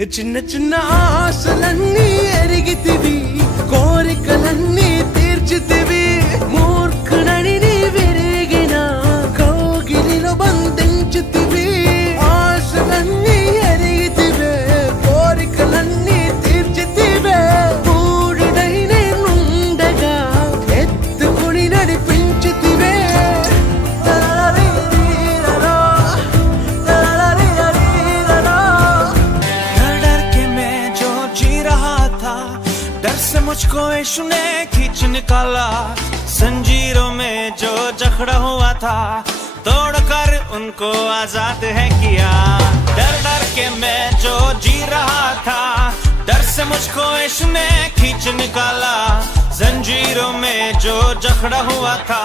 చిన్న చిన్న ఆశలన్నీ ఎరిగితివి, కోరికలన్నీ తీర్చితివి. మూర్ఖుడని నీ విరిగిన కౌగిలిలో బంధించితివి. ఆశలన్నీ ఎరిగితివే, కోరికలన్నీ తీర్చితివే. పూడుడై నేనుండగా ఎత్తుకుని నడిపించితివే. डर से मुझको यीशु ने खींच निकाला, जंजीरों में जो जकड़ा हुआ था तोड़कर उनको आजाद है किया। डर डर के मैं जो जी रहा था, डर से मुझको यीशु ने खींच निकाला, जंजीरों में जो जकड़ा हुआ था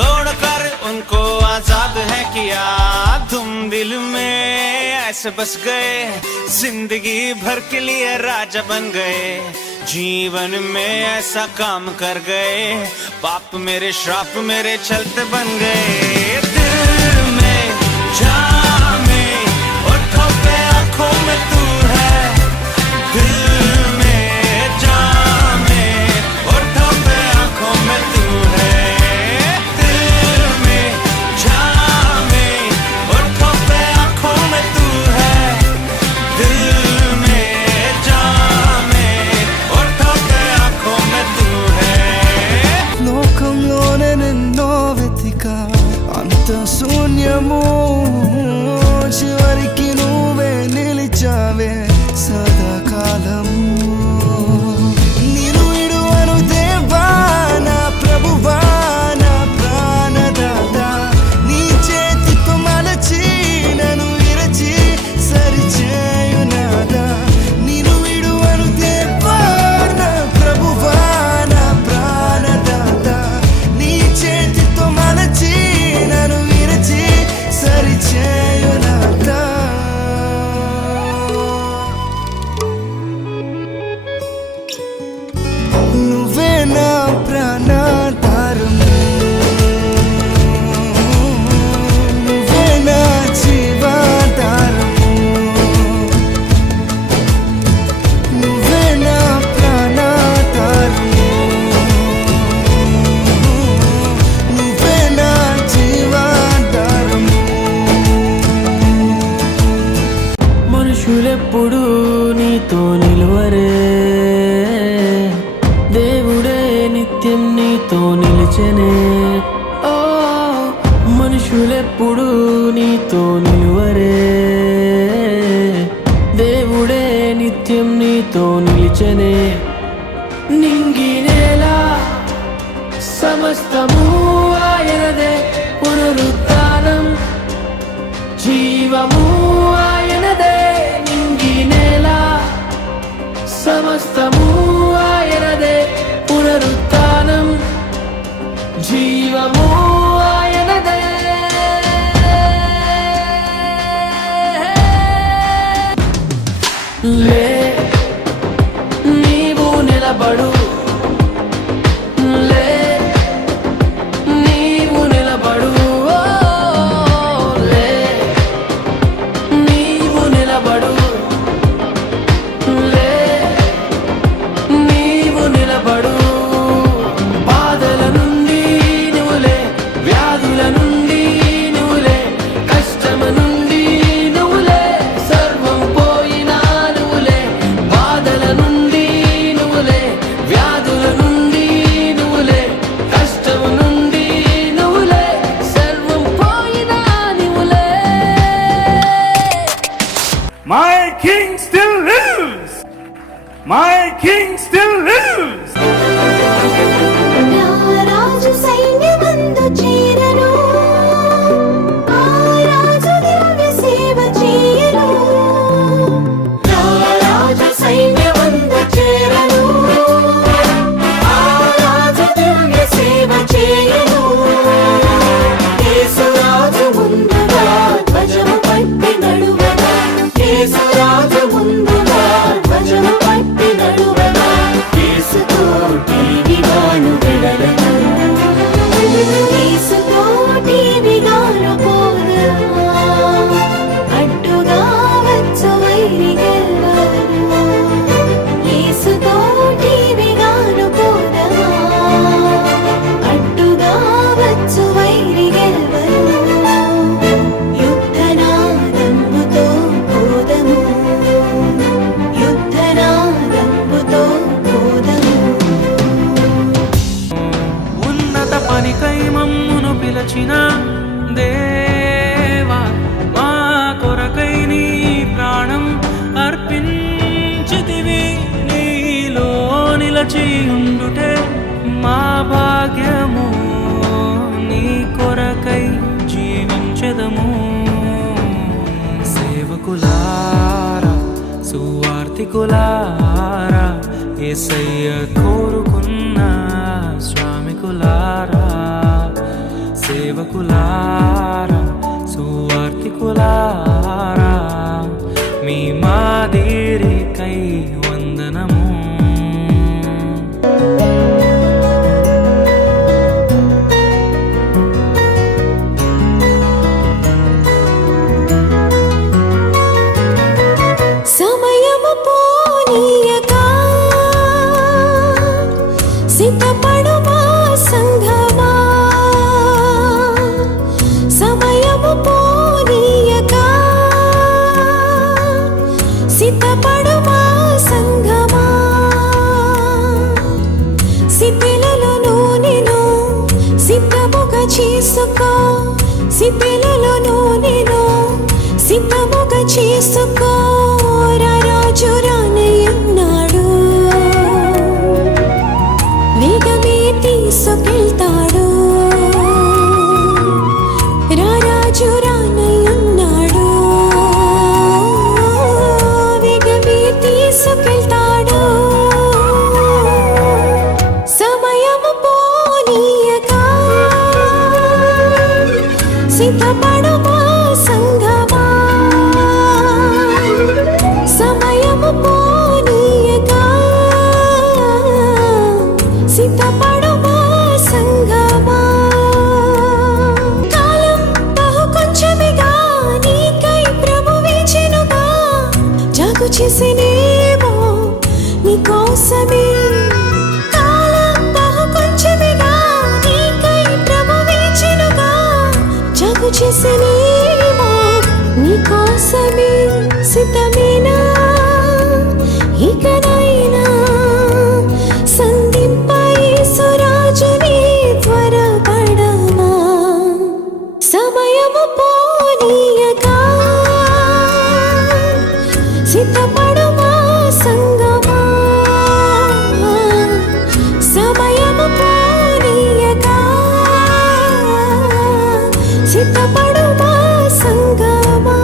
तोड़कर उनको आजाद है किया। तुम दिल में ऐसे बस गए, जिंदगी भर के लिए राजा बन गए। जीवन में ऐसा काम कर गए, पाप मेरे श्राप मेरे चलते बन गए। दिल में जान में होठों पे आंखों में तू है, दिल में जान में होठों पे आंखों में तू है। दिल में जान में होठों पे आंखों में तू है, दिल में जान में होठों पे आंखों में तू है। లోకంలోనే నిన్నో వెతికా, అంత శూన్యము చివరికి నువ్వే నిలిచావే సదాకాలము. నిరువిడువను దేవా నా ప్రభువా నా ప్రాణదాత, నీ చేతితో మలచి నన్ను విరచి సరిచేయునాదా. నిరువిడువను దేవా నా ప్రభువా నా ప్రాణదాత, నీ చేతితో మలచి నన్ను విరచి సరిచేయునాదా. నువ్వే నా ప్రాణాధారము, నువ్వే నా జీవాధారము, నువ్వే నా ప్రాణాధారము, నువ్వే నా జీవాధారము. మనుషులెప్పుడు నీతో నిలువరే, దేవుడే నిత్యం నీతో నిలిచెనే. ఓ మనుషులెప్పుడు నీతో నిలువరే, దేవుడే నిత్యం నీతో నిలిచెనే. నింగి నేల సమస్తము ఆయనదే, పునరుత్థానం జీవము ఆయనదే. నింగి నేల సమస్తము ఆయనదే, పునరుత్థానం జీవము ఆయనదే. లే నీవు నిలబడు, లే నీవు నిలబడు, ఓ, లే నీవు నిలబడు, లే నీవు నిలబడు. బాధల నుండి నువ్వులే, వ్యాధుల నుండి నువ్వులే, కష్టం నుండి నువ్వులే, సర్వం పోయినా నువ్వులే. బాధల నుండి నువ్వులే, వ్యాధుల నుండి నువ్వులే, కష్టం నుండి నువ్వులే, సర్వం పోయినా నువ్వులే. My king still lives! My king still lives! నా రాజు సైన్యమందు చేరను, ఆ రాజు దివ్య సేవ చేయను. నా రాజు సైన్యమందు చేరను, ఆ రాజు దివ్య సేవ చేయను. యేసు రాజు ముందుగా ధ్వజము పట్టి నడువగా, యేసు రాజు ముందుగా ధ్వజము పట్టి నడువగా, ఉండుటే మా భాగ్యము, నీ కొరకై జీవించెదము. సేవకులారా సువార్తికులారా, యేసయ్య కోరుకున్న శ్రామికులారా, సేవకులారా సువార్తికులారా, మీ మాదిరికై వందనము. సమయము పోనీయక సిద్ధపడుమా సంఘమా, సమయము పోనీయక సిద్ధపడుమా సంఘమా. సిపిలలో నూనెను సిద్ధముగా చేసుకో, సిపిలలో నూనెను సిద్ధముగా చేసుకో. రాజు రానయ్యున్నాడు, వేగమే తీసుకెళ్తాడు. రాజు రానయ్యున్నాడు, వేగమే తీసుకెళ్తాడు. సమయము పోనీయక సిద్ధపడుమా సంఘమా, సమయము పోనీయక సిద్ధపడుమా సంఘమా. కాలం బహు కొంచెమిగా నీకై ప్రభు వేచెనుగా, జాగు చేసినేమో నీ కోసమే. కాలం బహు కొంచెమిగా నీకై ప్రభు వేచెనుగా, జాగు చేసినేమో నీ కోసమే. సిద్ధమేనా ఇకనైనా సంధింప యేసురాజుని త్వరపడమా. సమయము పోనీయక సిద్ధపడుమా సంఘమా, సమయము పోనీయక సిద్ధపడుమా సంఘమా.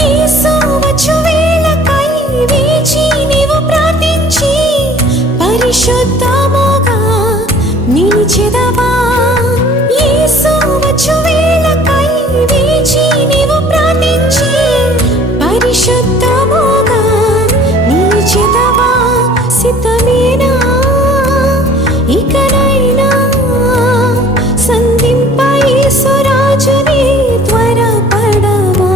యేసు వచ్చు వేళకై వేచి నీవు ప్రార్థించి పరిశుద్ధముగా నిలిచెదవా. యేసు వచ్చు వేళకై వేచి నీవు ప్రార్థించి పరిశుద్ధముగా నిలిచెదవా. సిద్ధమేనా ఇకనైనా సంధింప యేసురాజుని త్వరపడమా.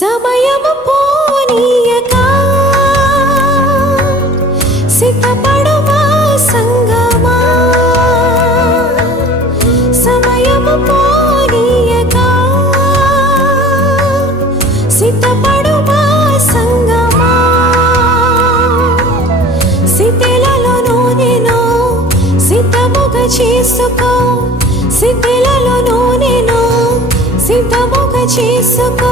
సమయము పోనీయక సిద్ధపడుమా సంఘమా, సమయము పోనీయక సిద్ధపడుమా సంఘమా. సిపిలలో నూనెను సిద్ధముగా చేసుకో, సిపిలలో నూనెను సిద్ధముగా చేసుకో.